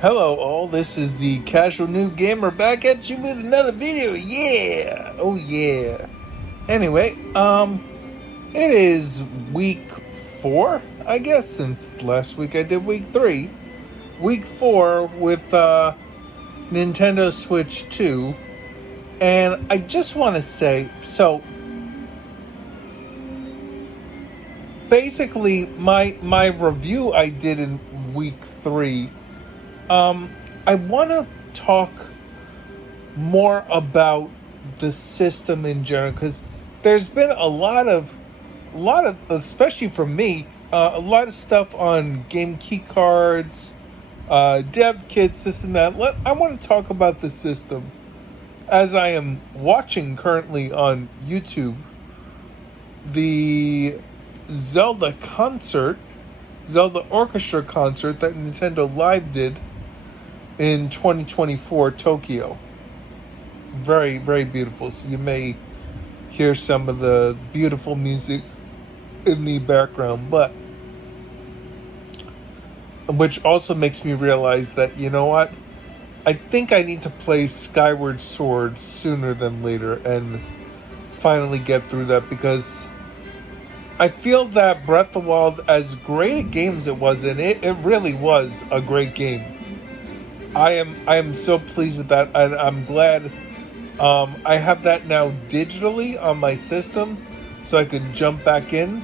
Hello all, this is the Casual Noob Gamer back at you with another video. Yeah! Oh yeah. Anyway, it is week 4, I guess, since last week I did week 3. Week 4 with Nintendo Switch 2. And I just want to say, so basically my review I did in week 3, I want to talk more about the system in general, because there's been a lot of, especially for me, a lot of stuff on game key cards, dev kits, this and that. I want to talk about the system as I am watching currently on YouTube the Zelda concert, Zelda Orchestra concert that Nintendo Live did in 2024 Tokyo. Very, very beautiful. So you may hear some of the beautiful music in the background, but which also makes me realize that, you know what? I think I need to play Skyward Sword sooner than later and finally get through that, because I feel that Breath of the Wild, as great a game as it was, and it really was a great game. I am so pleased with that, and I'm glad I have that now digitally on my system, so I can jump back in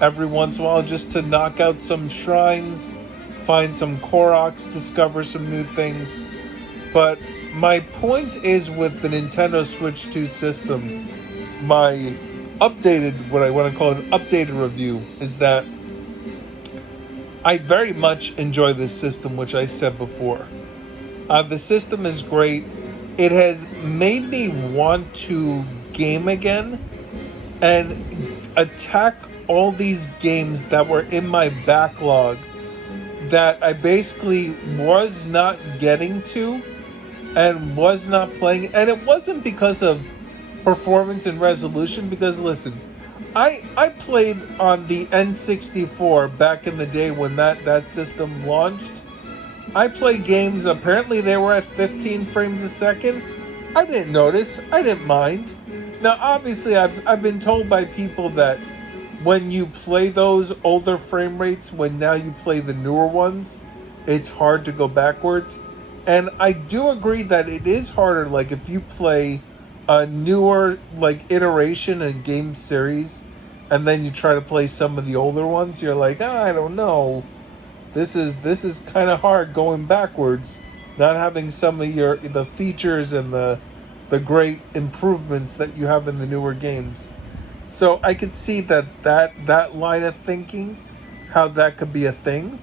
every once in a while just to knock out some shrines, find some Koroks, discover some new things. But my point is, with the Nintendo Switch 2 system, my updated, what I want to call an updated review, is that I very much enjoy this system, which I said before. The system is great. It has made me want to game again and attack all these games that were in my backlog that I basically was not getting to and was not playing. And it wasn't because of performance and resolution, because listen, I played on the N64 back in the day when that system launched. I play games, apparently they were at 15 frames a second. I didn't notice. I didn't mind. Now, obviously, I've been told by people that when you play those older frame rates, when now you play the newer ones, it's hard to go backwards. And I do agree that it is harder, like, if you play a newer, like, iteration and game series, and then you try to play some of the older ones, you're like, I don't know. This is kind of hard going backwards, not having some of the features and the great improvements that you have in the newer games. So I could see that line of thinking, how that could be a thing.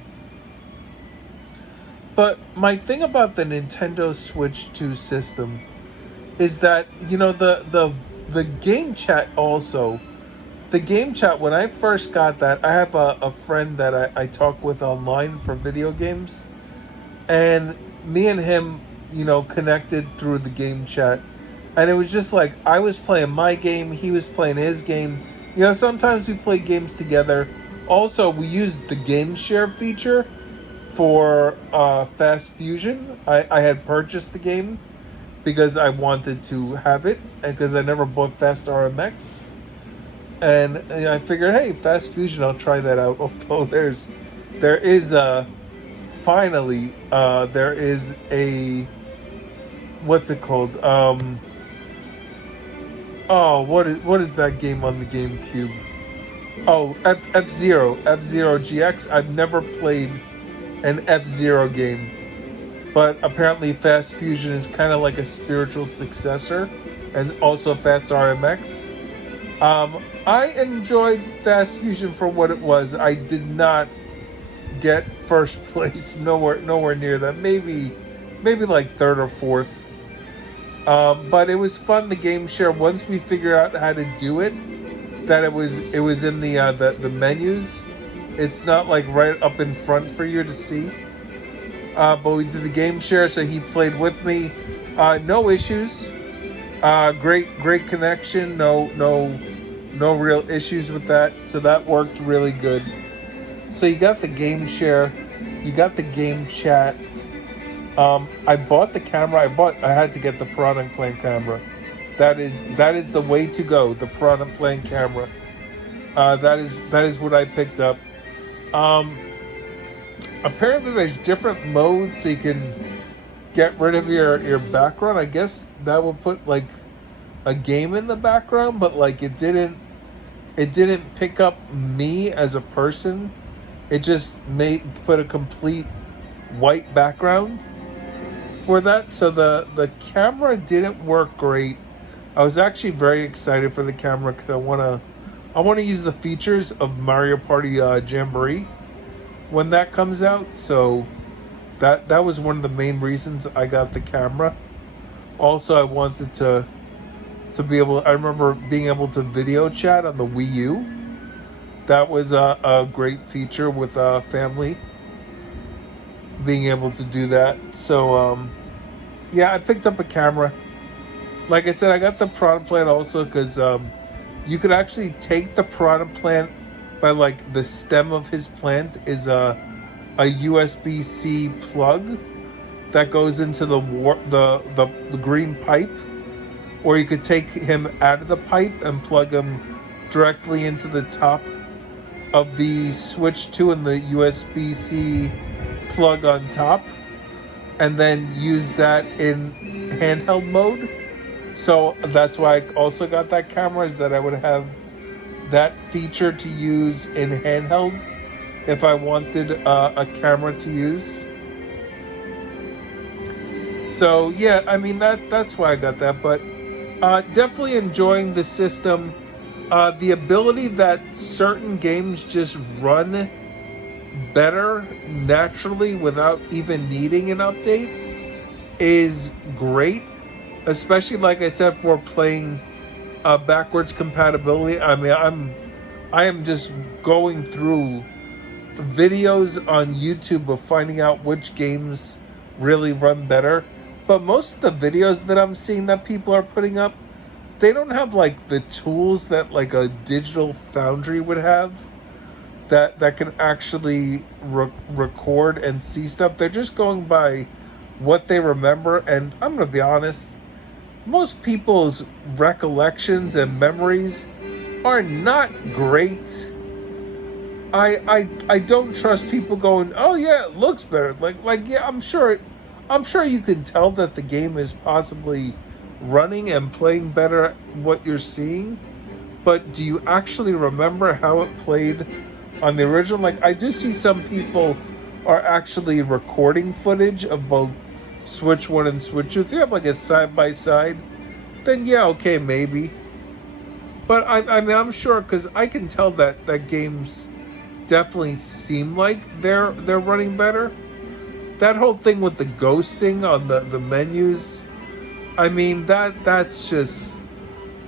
But my thing about the Nintendo Switch 2 system is that, the game chat also. The game chat, when I first got that, I have a friend that I talk with online for video games. And me and him, connected through the game chat. And it was just like, I was playing my game, he was playing his game. Sometimes we play games together. Also, we used the game share feature for Fast Fusion. I had purchased the game because I wanted to have it, and because I never bought Fast RMX. And I figured, hey, Fast Fusion, I'll try that out. Although there is finally, there is a, what's it called? What is that game on the GameCube? Oh, F-Zero GX. I've never played an F-Zero game, but apparently Fast Fusion is kind of like a spiritual successor, and also Fast RMX. I enjoyed Fast Fusion for what it was. I did not get first place, nowhere near that. Maybe like third or fourth. But it was fun. The game share. Once we figured out how to do it, that it was in the menus. It's not like right up in front for you to see. But we did the game share, so he played with me. No issues. Great connection. No real issues with that. So that worked really good. So you got the game share, you got the game chat, I bought the camera. I had to get the Piranha Plant camera. That is the way to go. The Piranha Plant camera. That is what I picked up. Um, Apparently, there's different modes so you can get rid of your background. I guess that would put like a game in the background, but like it didn't pick up me as a person. It just put a complete white background for that. So the camera didn't work great. I was actually very excited for the camera because I want to use the features of Mario Party Jamboree when that comes out. So that was one of the main reasons I got the camera. Also, I wanted to be able. I remember being able to video chat on the Wii U. That was a great feature with family, being able to do that. So yeah, I picked up a camera. Like I said, I got the Piranha Plant also because you could actually take the Piranha Plant by like the stem of his plant is a USB-C plug that goes into the green pipe, or you could take him out of the pipe and plug him directly into the top of the Switch 2 and the USB-C plug on top, and then use that in handheld mode. So that's why I also got that camera, is that I would have that feature to use in handheld if I wanted a camera to use. So yeah, I mean that's why I got that, but definitely enjoying the system. The ability that certain games just run better naturally without even needing an update is great, especially like I said for playing backwards compatibility. I mean, I am just going through videos on YouTube of finding out which games really run better. But most of the videos that I'm seeing that people are putting up, they don't have like the tools that like a digital foundry would have that can actually record and see stuff. They're just going by what they remember. And I'm going to be honest, most people's recollections and memories are not great. I don't trust people going, oh yeah, it looks better. Like yeah, I'm sure you can tell that the game is possibly running and playing better at what you're seeing, but do you actually remember how it played on the original? Like, I do see some people are actually recording footage of both Switch 1 and Switch 2. If you have like a side by side, then yeah, okay, maybe. But I mean, I'm sure, because I can tell that games definitely seem like they're running better. That whole thing with the ghosting on the menus, I mean, that's just,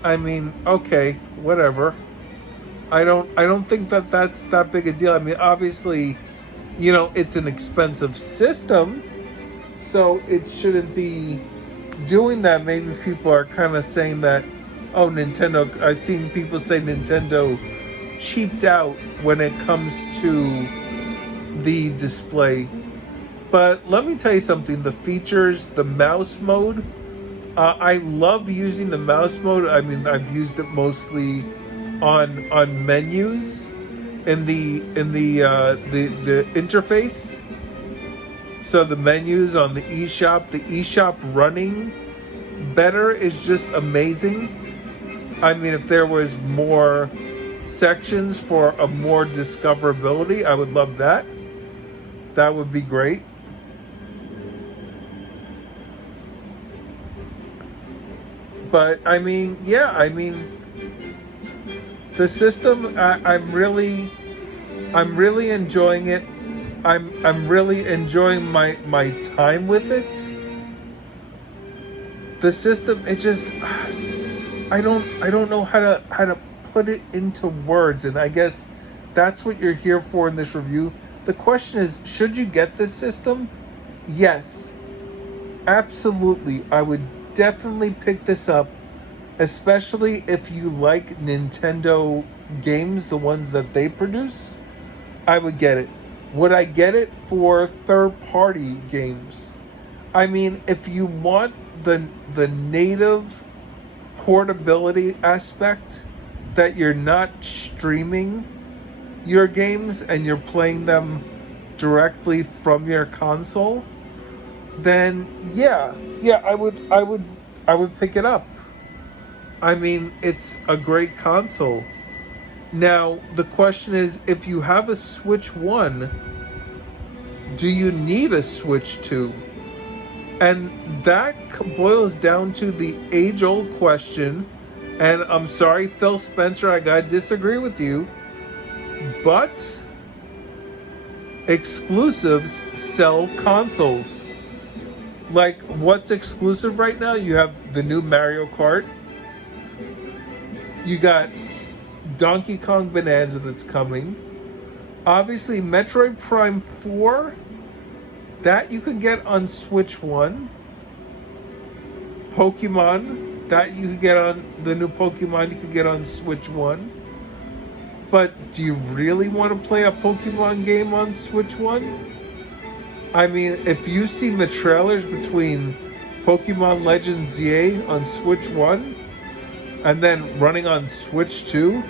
I mean, okay, whatever. I don't think that's that big a deal. I mean, obviously, it's an expensive system, so it shouldn't be doing that. Maybe people are kind of saying that, oh, Nintendo, I've seen people say Nintendo cheaped out when it comes to the display. But let me tell you something, the features, the mouse mode, I love using the mouse mode. I mean, I've used it mostly on menus in the interface. So the menus on the eShop running better is just amazing. I mean, if there was more sections for a more discoverability, I would love that. That would be great. But I mean, yeah, I mean, the system, I'm really enjoying it. I'm really enjoying my time with it. The system, it just, I don't know how to put it into words, and I guess that's what you're here for in this review. The question is, should you get this system? Yes, absolutely. I would definitely pick this up, especially if you like Nintendo games, the ones that they produce. I would get it. Would I get it for third-party games? I mean, if you want the native portability aspect, that you're not streaming your games and you're playing them directly from your console, then yeah, I would pick it up. I mean, it's a great console. Now, the question is, if you have a Switch 1, do you need a Switch 2? And that boils down to the age-old question, and I'm sorry, Phil Spencer, I gotta disagree with you, but exclusives sell consoles. Like, what's exclusive right now? You have the new Mario Kart. You got Donkey Kong Bonanza that's coming. Obviously, Metroid Prime 4, that you can get on Switch 1. Pokemon, that you can get on the new Pokemon, you can get on Switch 1. But do you really want to play a Pokemon game on Switch 1? I mean, if you've seen the trailers between Pokemon Legends ZA on Switch 1 and then running on Switch 2,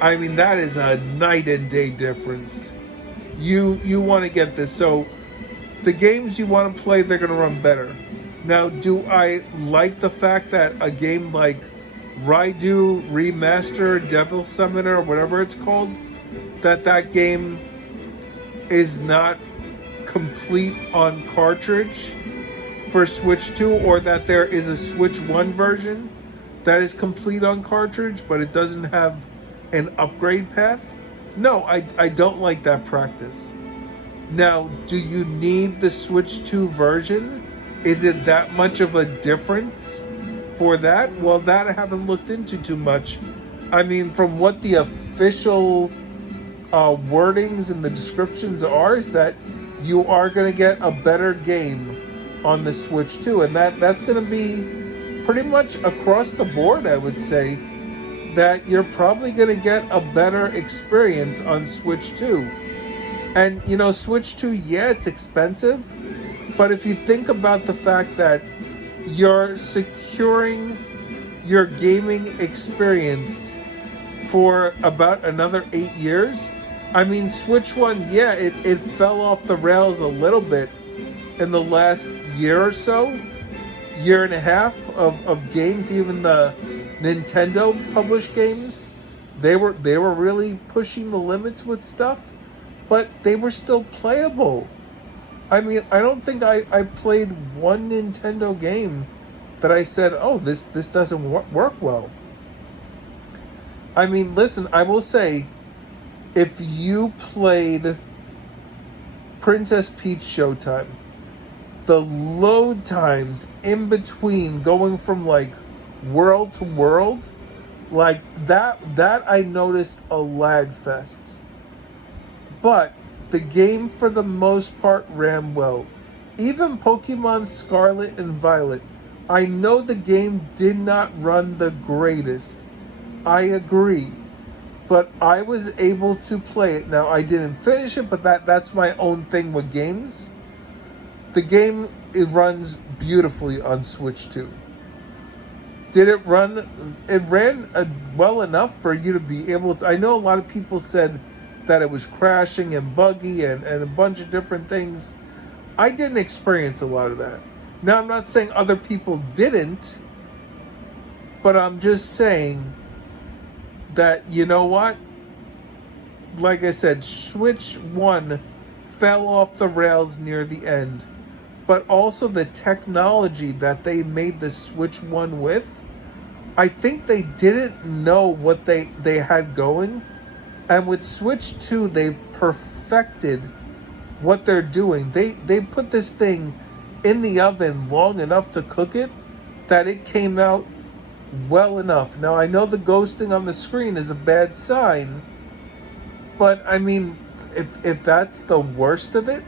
I mean, that is a night and day difference. You want to get this. So the games you want to play, they're going to run better. Now, do I like the fact that a game like Raidu Remaster, Devil Summoner, whatever it's called, that game is not complete on cartridge for Switch 2, or that there is a Switch 1 version that is complete on cartridge, but it doesn't have an upgrade path? No, I don't like that practice. Now, do you need the Switch 2 version? Is it that much of a difference for that? Well, that I haven't looked into too much. I mean, from what the official wordings and the descriptions are, is that you are going to get a better game on the Switch 2. And that's going to be pretty much across the board, I would say, that you're probably going to get a better experience on Switch 2. And, you know, Switch 2, yeah, it's expensive. But if you think about the fact that you're securing your gaming experience for about another 8 years, I mean, Switch 1, yeah, it fell off the rails a little bit in the last year or so, year and a half of games. Even the Nintendo published games, they were really pushing the limits with stuff, but they were still playable. I mean, I don't think I played one Nintendo game that I said, oh, this doesn't work well. I mean, listen, I will say, if you played Princess Peach Showtime, the load times in between going from like world to world, like that I noticed a lag fest. But the game for the most part ran well. Even Pokemon Scarlet and Violet, I know the game did not run the greatest. I agree. But I was able to play it. Now, I didn't finish it, but that's my own thing with games. The game, it runs beautifully on Switch 2. Did it run? It ran well enough for you to be able to... I know a lot of people said that it was crashing and buggy and a bunch of different things. I didn't experience a lot of that. Now, I'm not saying other people didn't, but I'm just saying that, you know what? Like I said, Switch 1 fell off the rails near the end. But also the technology that they made the Switch 1 with, I think they didn't know what they had going. And with Switch 2, they've perfected what they're doing. They put this thing in the oven long enough to cook it that it came out well enough. Now, I know the ghosting on the screen is a bad sign, but I mean, if that's the worst of it,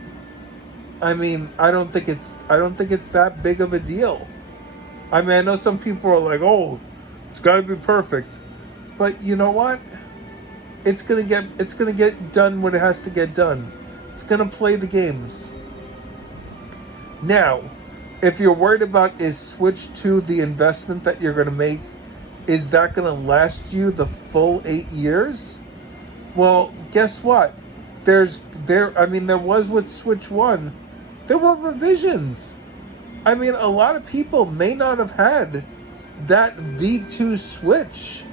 I mean, I don't think it's that big of a deal. I mean, I know some people are like, "Oh, it's got to be perfect," but you know what? It's gonna get done what it has to get done. It's gonna play the games. Now, If you're worried about is Switch 2 the investment that you're going to make, is that going to last you the full 8 years? Well, guess what? There was with Switch 1, there were revisions. I mean, a lot of people may not have had that V2 Switch.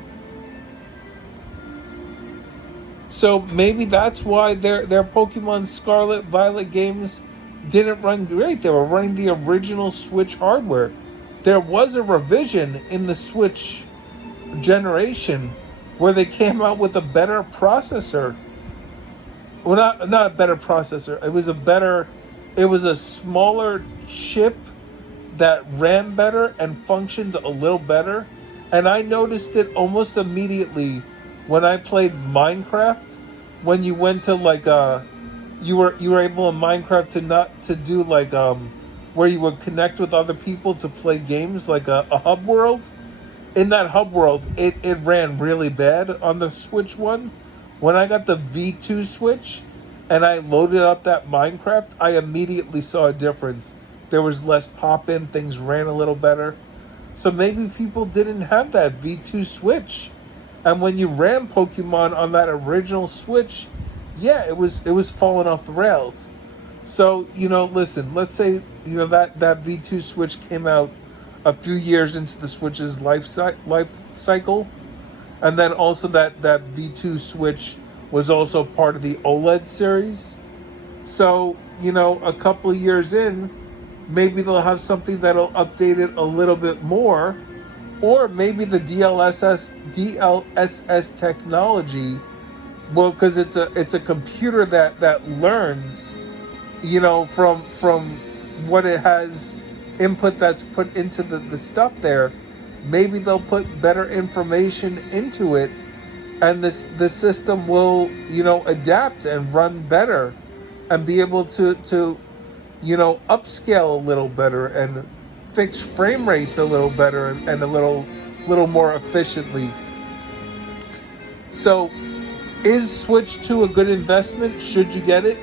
So maybe that's why their Pokemon Scarlet Violet games didn't run great. They were running the original Switch hardware. There was a revision in the Switch generation where they came out with a better processor. Well, not a better processor. It was a smaller chip that ran better and functioned a little better. And I noticed it almost immediately when I played Minecraft. When you went to you were able in Minecraft to do where you would connect with other people to play games like a hub world. In that hub world, it ran really bad on the Switch one. When I got the V2 Switch and I loaded up that Minecraft, I immediately saw a difference. There was less pop-in, things ran a little better. So maybe people didn't have that V2 Switch. And when you ran Pokemon on that original Switch, yeah, it was falling off the rails. So, listen, let's say, that V2 Switch came out a few years into the Switch's life cycle. And then also that V2 Switch was also part of the OLED series. So, a couple of years in, maybe they'll have something that'll update it a little bit more. Or maybe the DLSS technology, well, because it's a computer that learns, from what it has input that's put into the stuff there. Maybe they'll put better information into it, and the system will, adapt and run better, and be able to upscale a little better and fix frame rates a little better and a little more efficiently. So, is Switch 2 a good investment? Should you get it?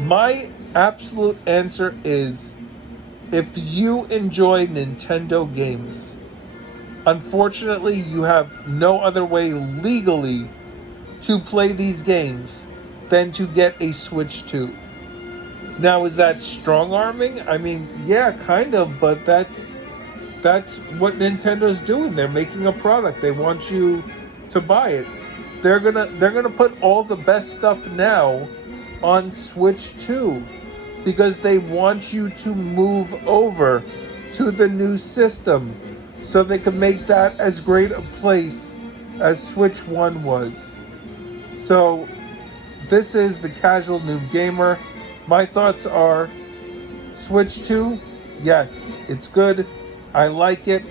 My absolute answer is, if you enjoy Nintendo games, unfortunately, you have no other way legally to play these games than to get a Switch 2. Now, is that strong-arming? I mean, yeah, kind of, but that's what Nintendo's doing. They're making a product. They want you to buy it. They're gonna put all the best stuff now on Switch 2 because they want you to move over to the new system so they can make that as great a place as Switch 1 was. So, this is the Casual Noob Gamer. My thoughts are, Switch 2, yes, it's good. I like it.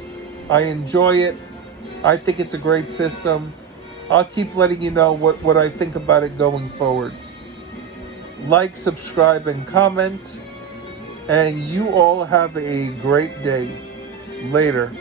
I enjoy it. I think it's a great system. I'll keep letting you know what I think about it going forward. Like, subscribe, and comment. And you all have a great day. Later.